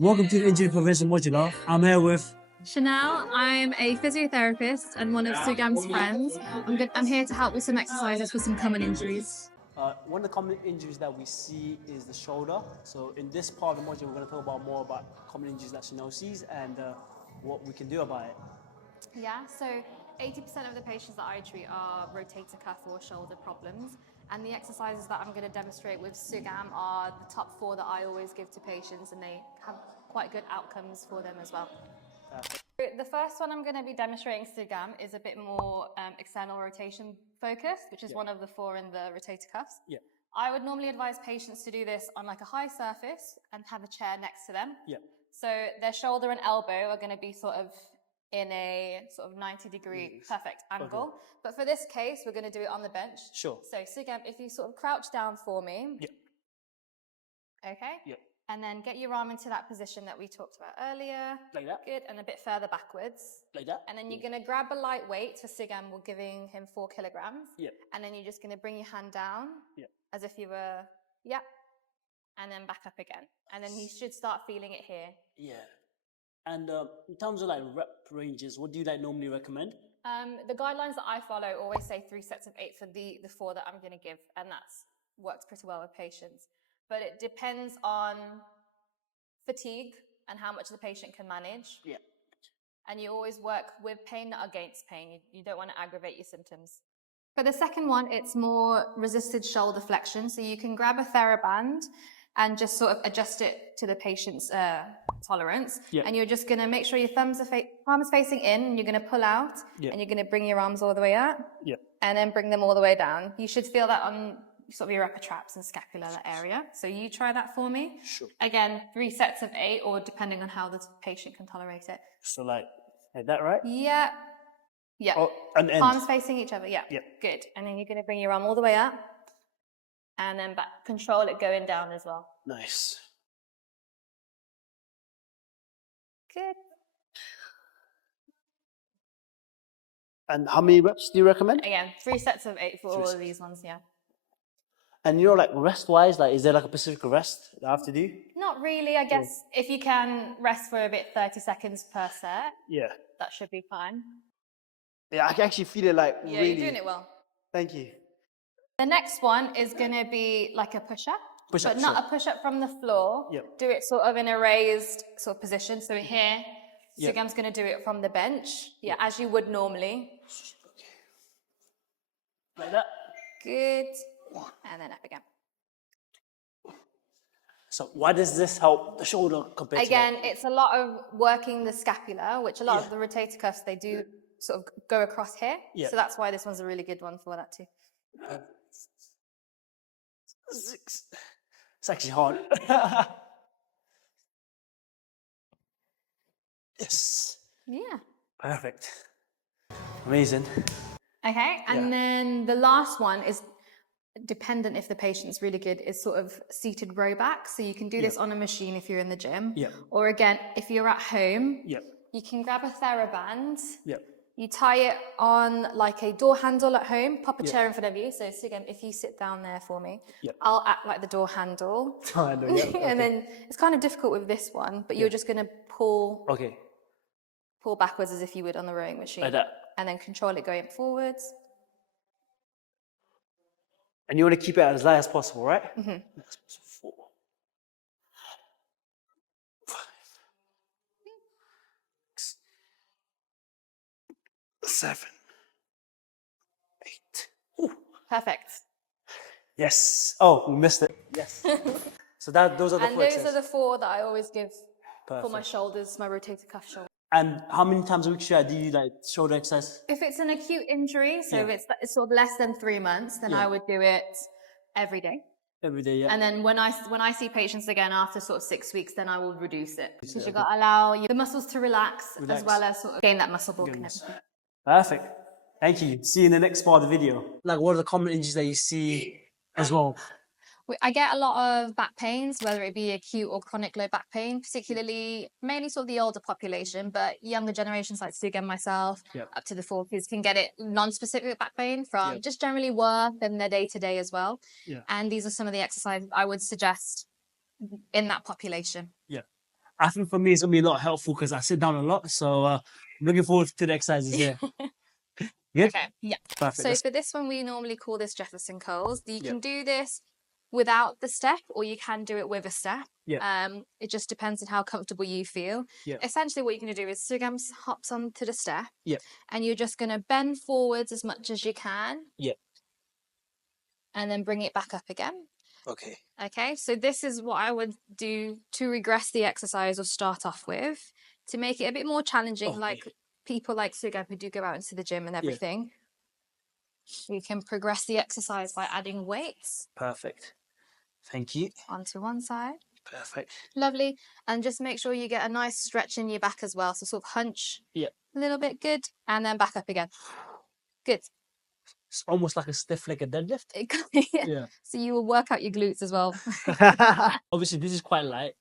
Welcome to the Injury Prevention Modular. I'm here with Chanelle. I'm a physiotherapist and one of Sugam's friends. I'm here to help with some exercises for some common injuries. one of the common injuries that we see is the shoulder. So in this part of the module, we're going to talk about more about common injuries that Chanelle sees and what we can do about it. Yeah, so 80% of the patients that I treat are rotator cuff or shoulder problems. And the exercises that I'm going to demonstrate with Sugam are the top 4 that I always give to patients, and they have quite good outcomes for them as well. The first one I'm going to be demonstrating Sugam is a bit more external rotation focused, which is one of the 4 in the rotator cuffs. Yeah. I would normally advise patients to do this on like a high surface and have a chair next to them. Yeah. So their shoulder and elbow are going to be sort of in a sort of 90-degree perfect angle. Okay. But for this case, we're going to do it on the bench. Sure. So Sugam, if you sort of crouch down for me. Yeah. Okay. Yeah. And then get your arm into that position that we talked about earlier. Like that. Good. And a bit further backwards. Like that. And then you're going to grab a light weight. For Sugam, we're giving him 4 kilograms. Yeah. And then you're just going to bring your hand down. Yeah. As if you were, yeah. And then back up again. And then you should start feeling it here. Yeah. And in terms of like rep ranges, what do you like normally recommend? The guidelines that I follow always say 3 sets of 8 for the 4 that I'm going to give. And that's works pretty well with patients. But it depends on fatigue and how much the patient can manage. Yeah. And you always work with pain, not against pain. You don't want to aggravate your symptoms. For the second one, it's more resisted shoulder flexion. So you can grab a TheraBand and just sort of adjust it to the patient's tolerance. Yeah. And you're just going to make sure your palms are facing in, and you're going to pull out, yeah. and you're going to bring your arms all the way up, yeah. and then bring them all the way down. You should feel that on sort of your upper traps and scapular area. So you try that for me. Sure. Again, 3 sets of 8, or depending on how the patient can tolerate it. So like that, right? Yeah. Yeah. Oh, and palms facing each other. Yeah. Yeah. Good. And then you're going to bring your arm all the way up, and then back. Control it going down as well. Nice. Good. And how many reps do you recommend? Again, 3 sets of 8 for all of these ones, yeah. And like rest-wise, like is there like a specific rest that I have to do? Not really, I guess. If you can rest for a bit, 30 seconds per set. Yeah. That should be fine. Yeah, I can actually feel it like yeah, really. You're doing it well. Thank you. The next one is going to be like a push-up. But not a push-up from the floor. Yep. Do it sort of in a raised sort of position. So here, yep. Sugam's going to do it from the bench. Yeah, yep. As you would normally. Like that. Good. And then up again. So why does this help the shoulder compared Again, to it's a lot of working the scapula, which a lot of the rotator cuffs, they do sort of go across here. Yeah. So that's why this one's a really good one for that too. It's actually hard. Yes. Yeah. Perfect. Amazing. Okay, and then the last one is dependent if the patient's really good, is sort of seated row back. So you can do this on a machine if you're in the gym. Yeah. Or again, if you're at home, you can grab a TheraBand. Yeah. You tie it on like a door handle at home, pop a chair in front of you. So again, if you sit down there for me, I'll act like the door handle. And then it's kind of difficult with this one, but you're just going to pull backwards as if you would on the rowing machine. Like that. And then control it going forwards. And you want to keep it as light as possible, right? Mm-hmm. 4, 5, 6, 7, 8. Ooh. Perfect. Yes. Oh, we missed it. Yes. So those are the 4 And those are the 4 that I always give for my shoulders, my rotator cuff shoulder. And how many times a week should I do like shoulder exercise? If it's an acute injury, so if it's sort of less than 3 months, then I would do it every day. Every day, yeah. And then when I see patients again after sort of 6 weeks, then I will reduce it. Because you've got to allow the muscles to relax as well as sort of gain that muscle bulk and everything. Perfect. Thank you. See you in the next part of the video. Like, what are the common injuries that you see as well? I get a lot of back pains, whether it be acute or chronic low back pain, particularly mainly sort of the older population, but younger generations like Sugam and myself, up to the 40s, can get it non-specific back pain from just generally work and their day-to-day as well. And these are some of the exercises I would suggest in that population. I think for me it's gonna be a lot helpful because I sit down a lot. So I'm looking forward to the exercises here. Good? Okay, yeah. Perfect. So for this one, we normally call this Jefferson curls. You Yeah. can do this without the step, or you can do it with a step. Yeah. It just depends on how comfortable you feel. Yeah. Essentially, what you're going to do is Sugam hops onto the step, Yeah. and you're just going to bend forwards as much as you can, Yeah. and then bring it back up again. Okay. Okay, so this is what I would do to regress the exercise or start off with to make it a bit more challenging, Okay. like people like Sugam who do go out into the gym and everything. We can progress the exercise by adding weights. Perfect. Thank you. Onto one side. Perfect. Lovely. And just make sure you get a nice stretch in your back as well. So sort of hunch Yeah. a little bit. Good. And then back up again. Good. It's almost like a stiff leg a deadlift. Yeah. So you will work out your glutes as well. Obviously, this is quite light.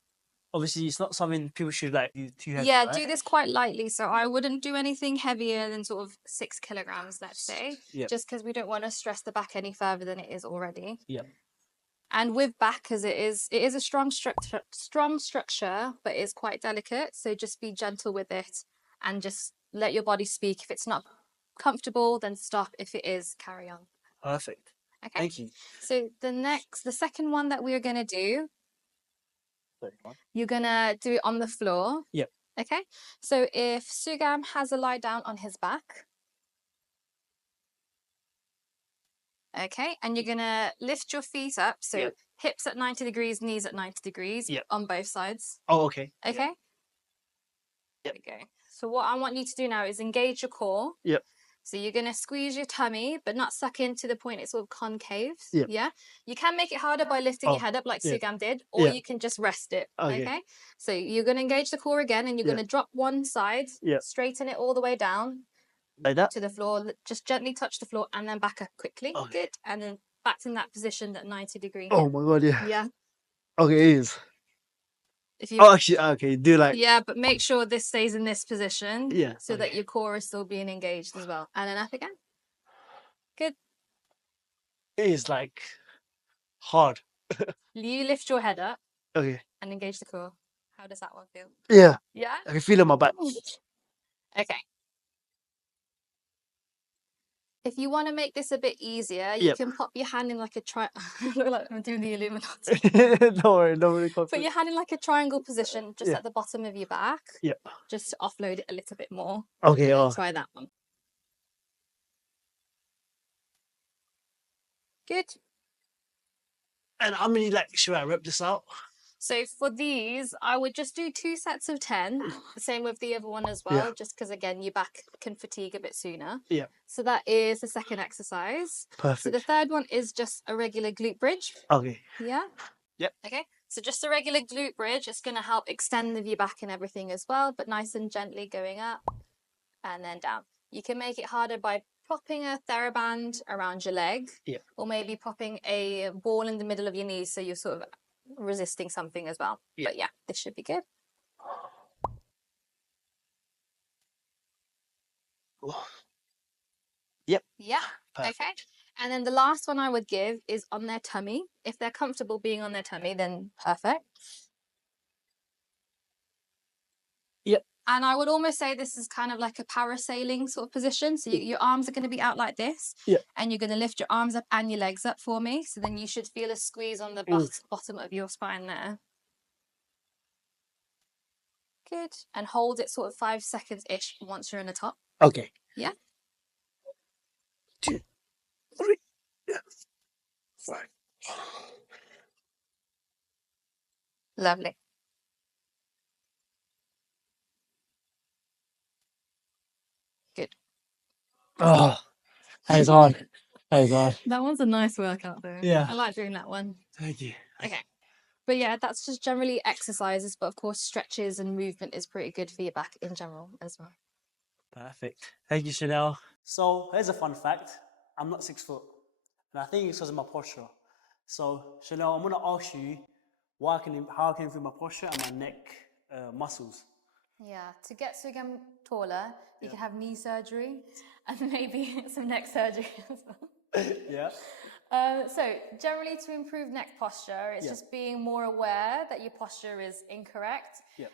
Obviously, it's not something people should like do too heavy. Yeah, right? do this quite lightly. So I wouldn't do anything heavier than sort of 6 kilograms, let's say. Yeah. Just because we don't want to stress the back any further than it is already. Yeah. And with back, because it is a strong structure, but it's quite delicate. So just be gentle with it and just let your body speak. If it's not comfortable, then stop. If it is, carry on. Perfect. Okay. Thank you. So the second one that we're gonna do, you're gonna do it on the floor. Yep. Okay. So if Sugam has a lie down on his back. Okay, and you're gonna lift your feet up, so Yep. hips at 90 degrees, knees at 90 degrees Yep. on both sides. Oh, okay. Okay. There we go. So what I want you to do now is engage your core. Yep. So you're gonna squeeze your tummy, but not suck in to the point it's sort of concave. Yep. Yeah. You can make it harder by lifting your head up like yeah. Sugam did, or Yeah. you can just rest it. Okay. So you're gonna engage the core again, and you're Yeah. gonna drop one side, Yeah. straighten it all the way down Like that? to the floor. Just gently touch the floor, and then back up quickly. Okay. Good. And then back in that position at 90 degrees. Oh my god, yeah. Yeah. Okay, it is. If you Oh, actually, okay, do like. yeah, but make sure this stays in this position. Yeah, So that okay. your core is still being engaged as well. And then up again. Good. It is like hard. You lift your head up Okay. and engage the core. How does that one feel? Yeah, Yeah? I can feel it in my back. Okay. If you want to make this a bit easier, you Yep. can pop your hand in like a I look like I'm doing the Illuminati. Don't worry, nobody comes. Put your hand in like a triangle position just Yeah. at the bottom of your back. Yep. Just to offload it a little bit more. Okay, oh. Try that one. Good. And how many like should I rep this out? So for these, I would just do 2 sets of 10. The same with the other one as well, Yeah. just because again, your back can fatigue a bit sooner. Yeah. So that is the second exercise. Perfect. So the third one is just a regular glute bridge. Okay. Yeah. Yep. Okay. So just a regular glute bridge. It's going to help extend your back and everything as well, but nice and gently going up and then down. You can make it harder by popping a TheraBand around your leg. Yeah. Or maybe popping a ball in the middle of your knees so you're sort of resisting something as well. Yeah. But yeah, this should be good. Yep. Yeah. Perfect. Okay. And then the last one I would give is on their tummy. If they're comfortable being on their tummy, then perfect. Yep. And I would almost say this is kind of like a parasailing sort of position. So your arms are going to be out like this. Yeah. And you're going to lift your arms up and your legs up for me. So then you should feel a squeeze on the bottom of your spine there. Good. And hold it sort of 5 seconds-ish once you're in the top. Okay. Yeah. 2, 3, 5. Lovely. Good. Oh, that is hard. That is hard. That one's a nice workout though. Yeah. I like doing that one. Thank you. Okay. But yeah, that's just generally exercises, but of course stretches and movement is pretty good for your back in general as well. Perfect. Thank you, Chanelle. So here's a fun fact. I'm not 6 foot. And I think it's because of my posture. So Chanelle, I'm going to ask you how I can improve my posture and my neck muscles. Yeah, to get Sugam taller, you can have knee surgery and maybe some neck surgery as well. Yeah. So generally to improve neck posture, it's just being more aware that your posture is incorrect. Yep.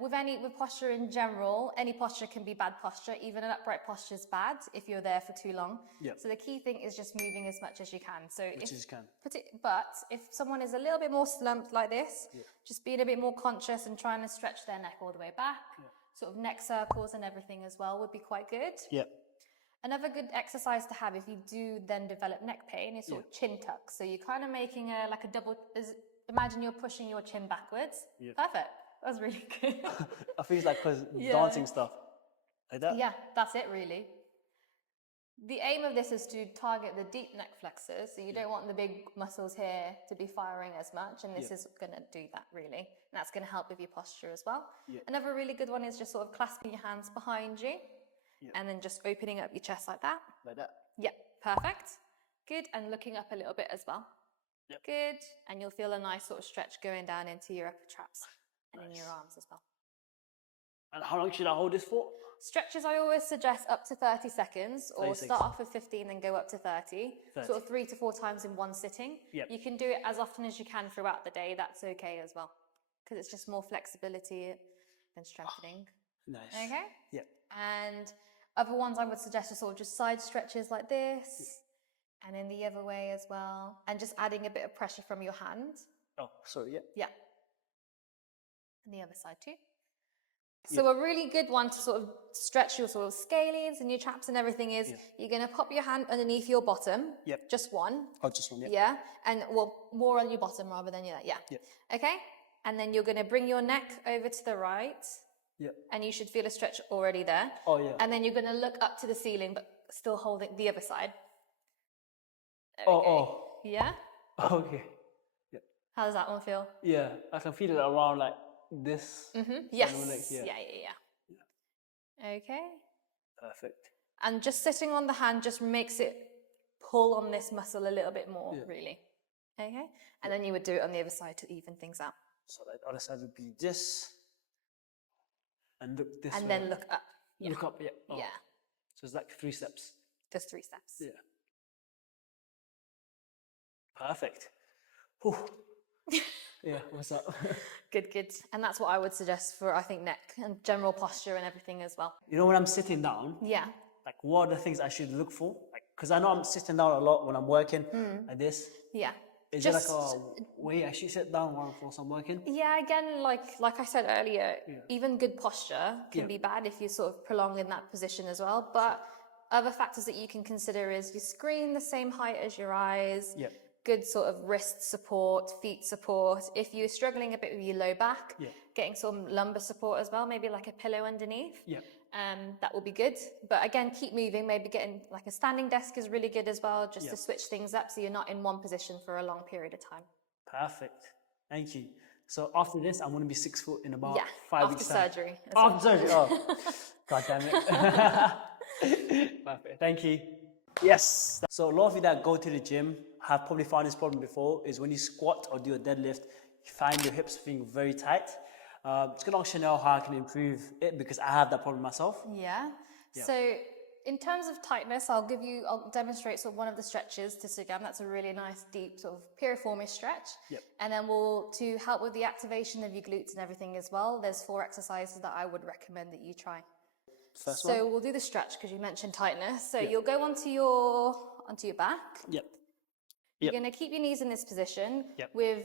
With posture in general, any posture can be bad posture. Even an upright posture is bad if you're there for too long. Yep. So the key thing is just moving as much as you can. So but if someone is a little bit more slumped like this, just being a bit more conscious and trying to stretch their neck all the way back, sort of neck circles and everything as well would be quite good. Yep. Another good exercise to have if you do then develop neck pain is sort of chin tuck. So you're kind of making like a double, imagine you're pushing your chin backwards. Yep. Perfect. That was really good. I feel it's like because dancing stuff. Like that? Yeah, that's it really. The aim of this is to target the deep neck flexors. So you don't want the big muscles here to be firing as much. And this is going to do that really. And that's going to help with your posture as well. Yep. Another really good one is just sort of clasping your hands behind you. Yep. And then just opening up your chest like that. Like that? Yep, perfect. Good, and looking up a little bit as well. Yep. Good, and you'll feel a nice sort of stretch going down into your upper traps and in your arms as well. And how long should I hold this for? Stretches I always suggest up to 30 seconds or start off with 15 and go up to 30. Sort of 3 to 4 times in one sitting. Yep. You can do it as often as you can throughout the day, that's okay as well. Because it's just more flexibility than strengthening. Nice. Okay? Yep. And other ones I would suggest are sort of just side stretches like this, and then the other way as well, and just adding a bit of pressure from your hand. Oh, sorry, yeah. Yeah. And the other side too. So a really good one to sort of stretch your sort of scalenes and your traps and everything is you're going to pop your hand underneath your bottom. Yep. Just one. Oh, just one, Yeah. And well, more on your bottom rather than your, Yep. Okay. And then you're going to bring your neck over to the right. Yep. And you should feel a stretch already there. Oh, yeah. And then you're going to look up to the ceiling, but still holding the other side. Yeah? Okay. Yep. How does that one feel? Yeah, I can feel it around like this. Mm-hmm. Yes. Yeah. Okay. Perfect. And just sitting on the hand just makes it pull on this muscle a little bit more, really. Okay? And then you would do it on the other side to even things out. So the other side would be this. And look this way. And then look up. Yeah. Look up, yeah. Oh. Yeah. So it's like 3 steps. There's 3 steps. Yeah. Perfect. Whew. Yeah, what's up? Good, good. And that's what I would suggest for, I think, neck and general posture and everything as well. You know, when I'm sitting down, like what are the things I should look for? Like, because I know I'm sitting down a lot when I'm working like this. Yeah. Is there like a way I should sit down while I'm working? Yeah, again, like I said earlier, even good posture can be bad if you sort of prolong in that position as well. But other factors that you can consider is your screen the same height as your eyes, good sort of wrist support, feet support. If you're struggling a bit with your low back, getting some lumbar support as well, maybe like a pillow underneath. That will be good. But again, keep moving. Maybe getting like a standing desk is really good as well, just to switch things up so you're not in one position for a long period of time. Perfect. Thank you. So after this, I'm going to be 6 foot in about 5 weeks. After surgery. After surgery. Oh, God damn it. Perfect. Thank you. Yes. So a lot of you that go to the gym have probably found this problem before, is when you squat or do a deadlift, you find your hips being very tight. Just gonna ask Chanelle how I can improve it, because I have that problem myself. Yeah. So in terms of tightness, I'll demonstrate sort of one of the stretches to Sugam. That's a really nice, deep sort of piriformis stretch. And then to help with the activation of your glutes and everything as well, there's 4 exercises that I would recommend that you try. First one. So we'll do the stretch because you mentioned tightness. So you'll go onto your back. You're going to keep your knees in this position with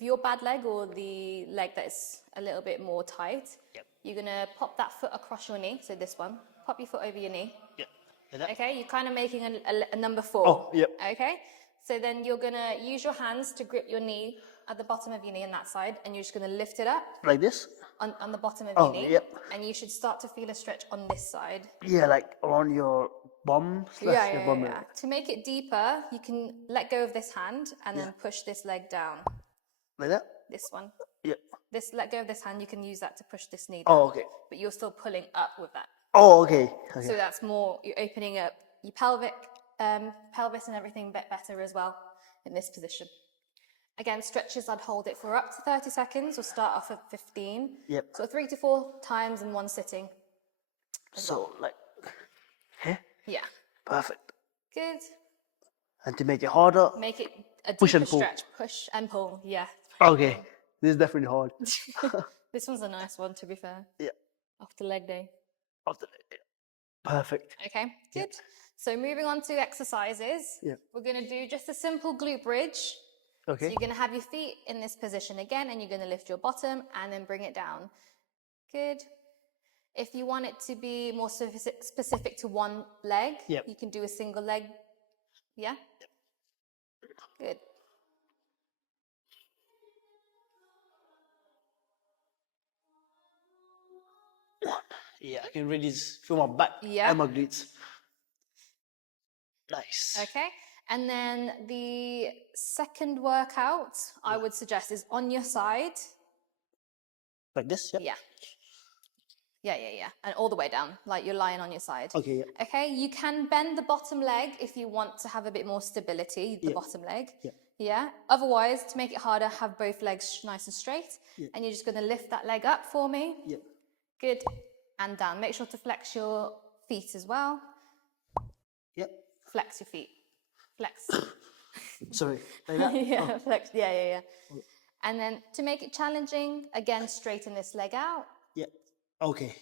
your bad leg or the leg that's a little bit more tight. You're going to pop that foot across your knee. So this one, pop your foot over your knee. Okay, you're kind of making a number 4. Oh, Okay, so then you're going to use your hands to grip your knee at the bottom of your knee on that side, and you're just going to lift it up. Like this? On the bottom of your knee. And you should start to feel a stretch on this side. Yeah, like around your bum. Your bum. To make it deeper, you can let go of this hand and then push this leg down. Like that? This one. Let go of this hand, you can use that to push this knee down. Oh, okay. But you're still pulling up with that. Oh, okay. So that's more, you're opening up your pelvis and everything a bit better as well in this position. Again, stretches, I'd hold it for up to 30 seconds or start off at 15. So 3 to 4 times in one sitting. So like, here? Yeah. Perfect. Good. And to make it harder, Make it a push deeper and pull. stretch. Push and pull. Yeah. Okay, this is definitely hard. This one's a nice one, to be fair. Yeah. After leg day. Perfect. Okay, good. So moving on to exercises. Yeah. We're going to do just a simple glute bridge. So Okay. you're going to have your feet in this position again, and you're going to lift your bottom and then bring it down. Good. If you want it to be more specific to one leg, you can do a single leg. Yeah? Good. Yeah, I can really just feel my back and my glutes. Nice. Okay. And then the second workout I would suggest is on your side. Like this? Yeah. Yeah. And all the way down, like you're lying on your side. Okay, yeah. Okay, you can bend the bottom leg if you want to have a bit more stability, the bottom leg. Yeah. Otherwise, to make it harder, have both legs nice and straight. And you're just going to lift that leg up for me. Good. And down. Make sure to flex your feet as well. Flex your feet. Flex. Sorry. Like that? Flex. Yeah. And then to make it challenging, again, straighten this leg out. Okay.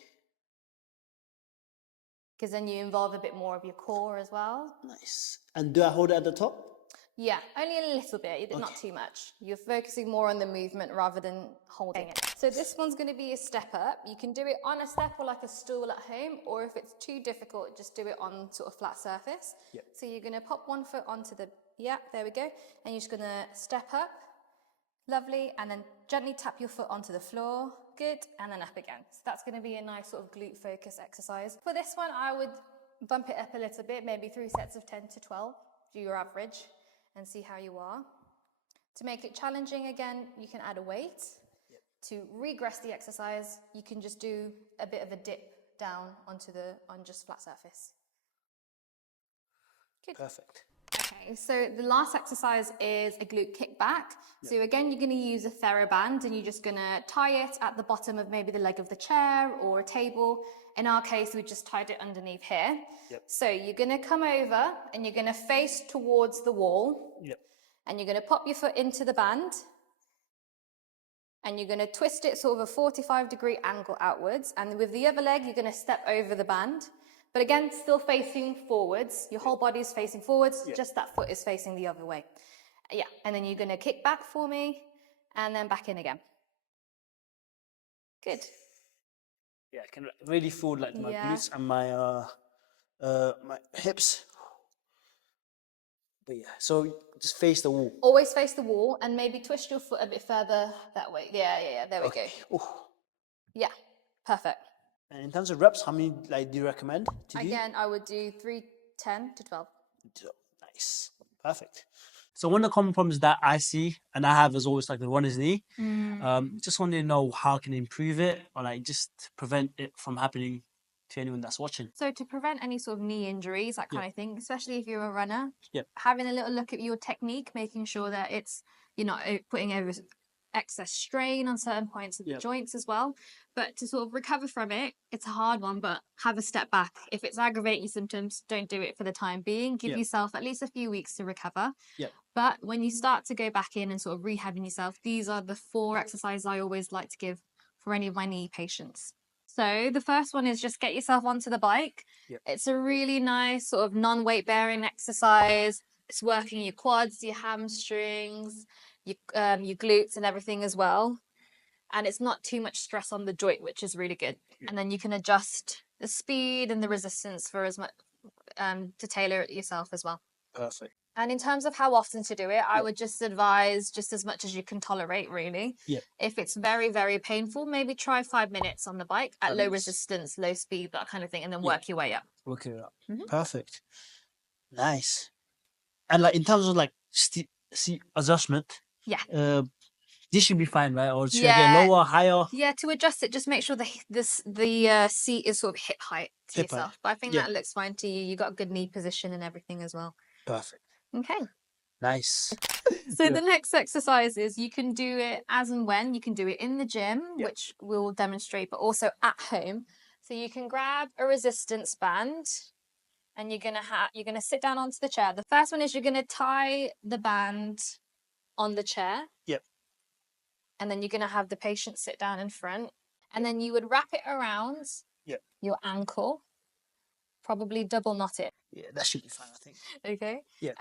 Because then you involve a bit more of your core as well. Nice. And do I hold it at the top? Yeah, only a little bit, not too much. You're focusing more on the movement rather than holding it. So this one's going to be a step up. You can do it on a step or like a stool at home, or if it's too difficult, just do it on sort of flat surface. So you're going to pop one foot onto the, there we go. And you're just going to step up. Lovely. And then gently tap your foot onto the floor. Good. And then up again. So that's going to be a nice sort of glute focus exercise. For this one, I would bump it up a little bit, maybe 3 sets of 10 to 12, do your average, and see how you are. To make it challenging again, you can add a weight. To regress the exercise, you can just do a bit of a dip down on just flat surface. Good. Perfect. Okay, so the last exercise is a glute kickback. So again, you're going to use a TheraBand, and you're just going to tie it at the bottom of maybe the leg of the chair or a table. In our case, we just tied it underneath here. So you're going to come over and you're going to face towards the wall. And you're going to pop your foot into the band. And you're going to twist it sort of a 45-degree angle outwards. And with the other leg, you're going to step over the band. But again, still facing forwards. Your whole body is facing forwards, just that foot is facing the other way. And then you're going to kick back for me, and then back in again. Good. Yeah, I can really feel like my glutes and my hips. But so just face the wall. Always face the wall, and maybe twist your foot a bit further that way. Yeah, there we go. Yeah, perfect. And in terms of reps, how many do you recommend to do? Again, I would do 10 to 12. Nice. Perfect. So one of the common problems that I see and I have is always like the runner's knee. Just wanted to know how I can improve it or just prevent it from happening to anyone that's watching. So to prevent any sort of knee injuries, that kind of thing, especially if you're a runner, having a little look at your technique, making sure that you're not putting over excess strain on certain points of the joints as well. But to sort of recover from it, it's a hard one, but have a step back. If it's aggravating symptoms, don't do it for the time being. Give yourself at least a few weeks to recover. But when you start to go back in and sort of rehabbing yourself, these are the 4 exercises I always like to give for any of my knee patients. So the first one is just get yourself onto the bike. It's a really nice sort of non-weight bearing exercise. It's working your quads, your hamstrings, your glutes and everything as well. And it's not too much stress on the joint, which is really good. And then you can adjust the speed and the resistance for as much to tailor it yourself as well. Perfect. And in terms of how often to do it, I would just advise just as much as you can tolerate, really. If it's very, very painful, maybe try 5 minutes on the bike at low resistance, low speed, that kind of thing, and then work your way up. Work it up. Perfect. Nice. And in terms of seat adjustment, this should be fine, right? Or should I get lower, higher? Yeah, to adjust it, just make sure the seat is sort of hip height to yourself. But I think that looks fine to you. You got a good knee position and everything as well. Perfect. Okay. Nice. So the next exercise is you can do it as and when. You can do it in the gym, which we'll demonstrate, but also at home. So you can grab a resistance band and you're gonna sit down onto the chair. The first one is you're gonna tie the band on the chair. Yep. And then you're gonna have the patient sit down in front, and then you would wrap it around your ankle, probably double knot it. Yeah, that should be fine, I think. Okay. Yeah.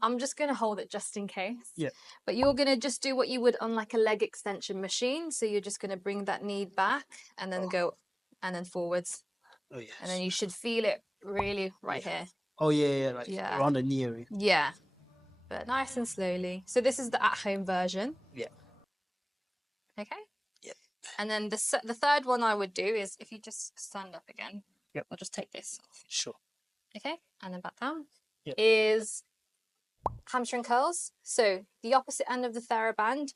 I'm just gonna hold it just in case. Yeah. But you're gonna just do what you would on like a leg extension machine. So you're just gonna bring that knee back and then go and then forwards. Oh yes. And then you should feel it really right here. Oh yeah, like around the knee area. Yeah. But nice and slowly. So this is the at-home version. Yeah. Okay. Yep. And then the third one I would do is if you just stand up again. Yep. I'll just take this off. Sure. Okay. And then back down. Yep. Is hamstring curls. So the opposite end of the TheraBand,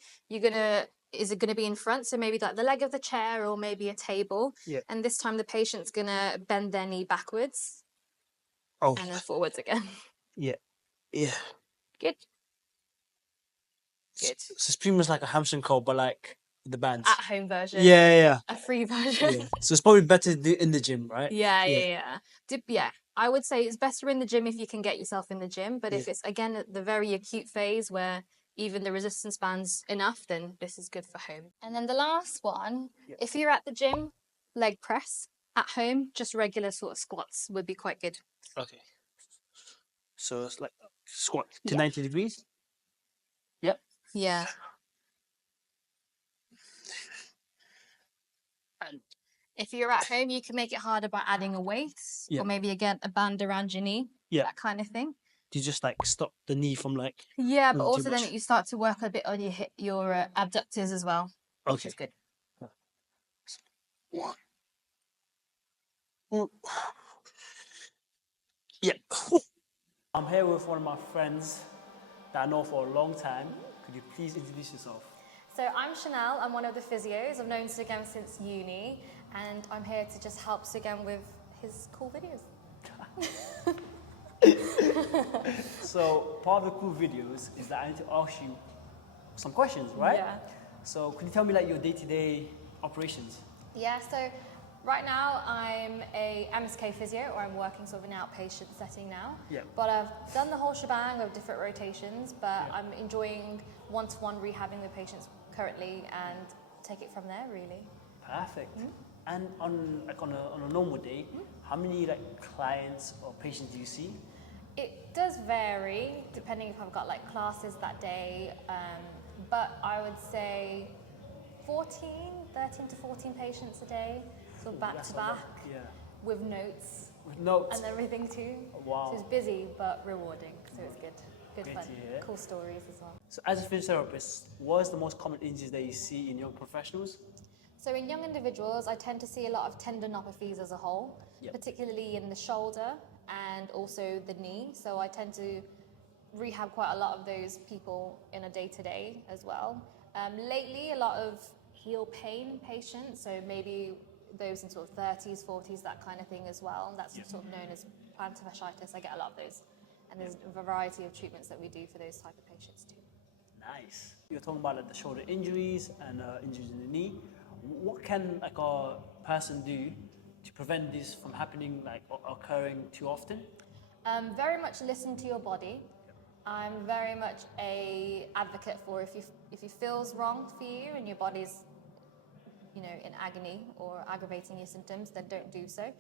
is it gonna be in front? So maybe like the leg of the chair or maybe a table. Yeah. And this time the patient's gonna bend their knee backwards. Oh. And then forwards again. Yeah. Yeah. Good. Good. So it's pretty much like a hamstring curl, but like the bands. At home version. Yeah. A free version. Yeah. So it's probably better to do in the gym, right? Yeah. I would say it's better in the gym if you can get yourself in the gym. But if it's, again, at the very acute phase where even the resistance band's enough, then this is good for home. And then the last one, if you're at the gym, leg press. At home, just regular sort of squats would be quite good. Okay. So it's like squat to 90 degrees? Yep. Yeah. And if you're at home, you can make it harder by adding a weight or maybe, again, a band around your knee, that kind of thing. Do you just like stop the knee from like... Yeah, but also then you start to work a bit on your abductors as well, which is good. One. Yep. I'm here with one of my friends that I know for a long time. Could you please introduce yourself? So I'm Chanelle. I'm one of the physios. I've known Sugam since uni, and I'm here to just help Sugam with his cool videos. So part of the cool videos is that I need to ask you some questions, right? Yeah. So could you tell me like your day-to-day operations? Yeah, so right now I'm a MSK physio, or I'm working sort of an outpatient setting now. Yeah. But I've done the whole shebang of different rotations, but I'm enjoying one-to-one rehabbing with patients currently and take it from there really. Perfect. And on a normal day, how many like clients or patients do you see? It does vary depending if I've got like classes that day, but I would say 13 to 14 patients a day, so back to back, with notes. With notes? And everything too. Wow. So it's busy but rewarding, so it's good. Good fun. Cool stories as well. So as a physiotherapist, what is the most common injuries that you see in young professionals? So in young individuals, I tend to see a lot of tendinopathies as a whole, particularly in the shoulder and also the knee. So I tend to rehab quite a lot of those people in a day-to-day as well. Lately, a lot of heel pain patients, so maybe those in sort of 30s, 40s, that kind of thing as well. And that's sort of known as plantar fasciitis. I get a lot of those. And there's a variety of treatments that we do for those type of patients too. Nice. You're talking about like the shoulder injuries and injuries in the knee. What can like a person do to prevent this from happening, like occurring too often? Very much listen to your body. I'm very much a advocate for if you feels wrong for you and your body's, you know, in agony or aggravating your symptoms, then don't do so.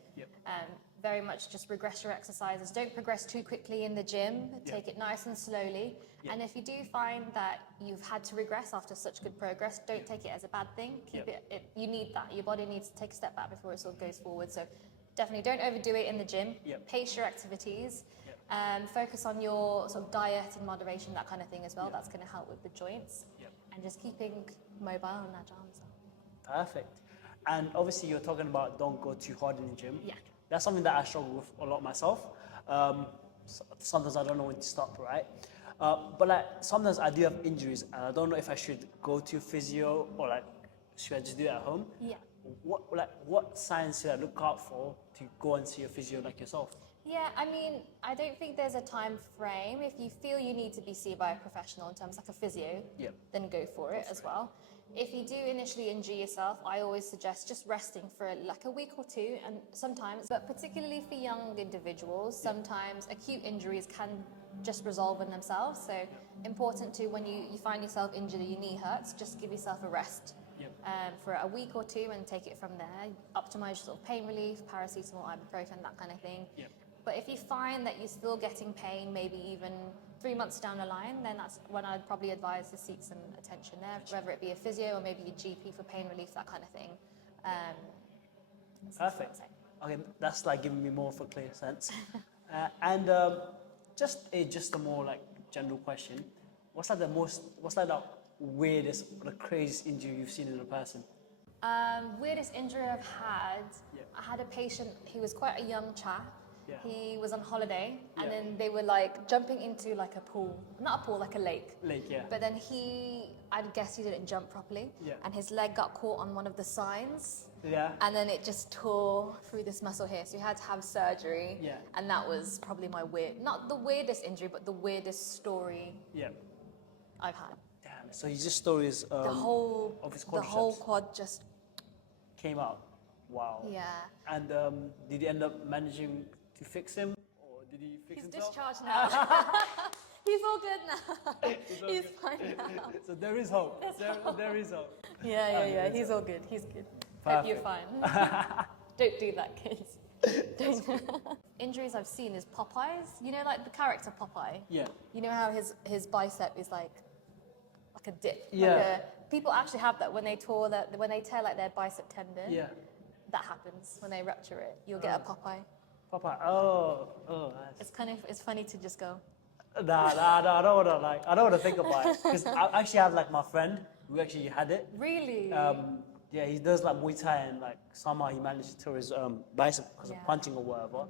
Very much just regress your exercises. Don't progress too quickly in the gym. Take it nice and slowly. And if you do find that you've had to regress after such good progress, don't take it as a bad thing. Keep it. You need that. Your body needs to take a step back before it sort of goes forward. So definitely don't overdo it in the gym. Pace your activities. Focus on your sort of diet in moderation, that kind of thing as well. That's going to help with the joints. And just keeping mobile and agile and stuff. Perfect. And obviously you're talking about don't go too hard in the gym. Yeah. That's something that I struggle with a lot myself. Sometimes I don't know when to stop, right? But like sometimes I do have injuries and I don't know if I should go to physio or like should I just do it at home? Yeah. What signs should I look out for to go and see a physio like yourself? Yeah, I mean, I don't think there's a time frame. If you feel you need to be seen by a professional in terms like a physio, then go for it as well. If you do initially injure yourself, I always suggest just resting for like a week or two, and sometimes, but particularly for young individuals, sometimes acute injuries can just resolve in themselves. So important to, when you find yourself injured or your knee hurts, just give yourself a rest for a week or two and take it from there. Optimize sort of pain relief, paracetamol, ibuprofen, that kind of thing. But if you find that you're still getting pain, maybe even 3 months down the line, then that's when I'd probably advise to seek some attention there, whether it be a physio or maybe a GP for pain relief, that kind of thing. Perfect. Okay, that's like giving me more of a clear sense. And just a more like general question. What's like the weirdest or the craziest injury you've seen in a person? Weirdest injury I've had, I had a patient, he was quite a young chap. He was on holiday, and then they were like jumping into like a pool, not a pool, like a lake. But then I guess he didn't jump properly, and his leg got caught on one of the signs. And then it just tore through this muscle here, so he had to have surgery. And that was probably not the weirdest injury, but the weirdest story I've had. Damn. So his just stories The whole quad just came out. Wow. Yeah. And did you end up managing to fix him, or did he fix He's himself? discharged now. He's all good now. He's fine now. So there is hope. There is hope. Yeah. He's all good. He's good. Hope you're fine. Don't do that, kids. Injuries I've seen is Popeye's. You know, like the character Popeye. Yeah. You know how his bicep is like a dip. Yeah. People actually have that when they tear like their bicep tendon. Yeah. That happens when they rupture it. You'll get a Popeye. Popeye. Oh. Nice. It's funny to just go. Nah. I don't want to think about it, because I actually have like my friend who actually had it. Really? Yeah, he does like Muay Thai, and like somehow he managed to tear his bicep because of punching or whatever.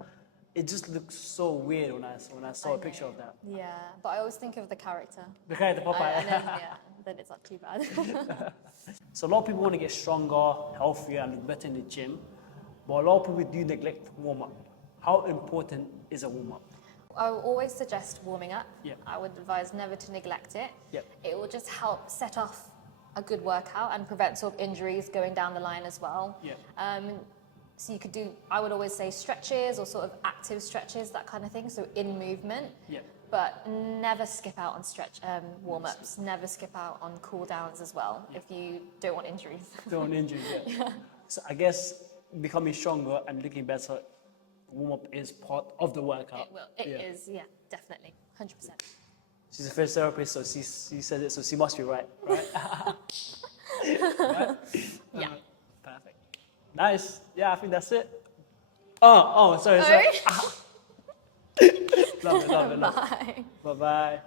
It just looks so weird when I saw a picture of that. Yeah, but I always think of the character. The character Popeye. Then it's not too bad. So a lot of people want to get stronger, healthier, and look better in the gym, but a lot of people do neglect warm up. How important is a warm up? I will always suggest warming up. I would advise never to neglect it. It will just help set off a good workout and prevent sort of injuries going down the line as well. So you could do, I would always say stretches or sort of active stretches, that kind of thing, so in movement. But never skip out on warm-ups, never skip out on cool-downs as well, if you don't want injuries. Don't want injuries, So I guess becoming stronger and looking better, warm-up is part of the workout. It is, definitely, 100%. She's a physiotherapist, so she said it, so she must be right? Right? Perfect. Nice. Yeah, I think that's it. Sorry. Love it. Bye. Bye-bye.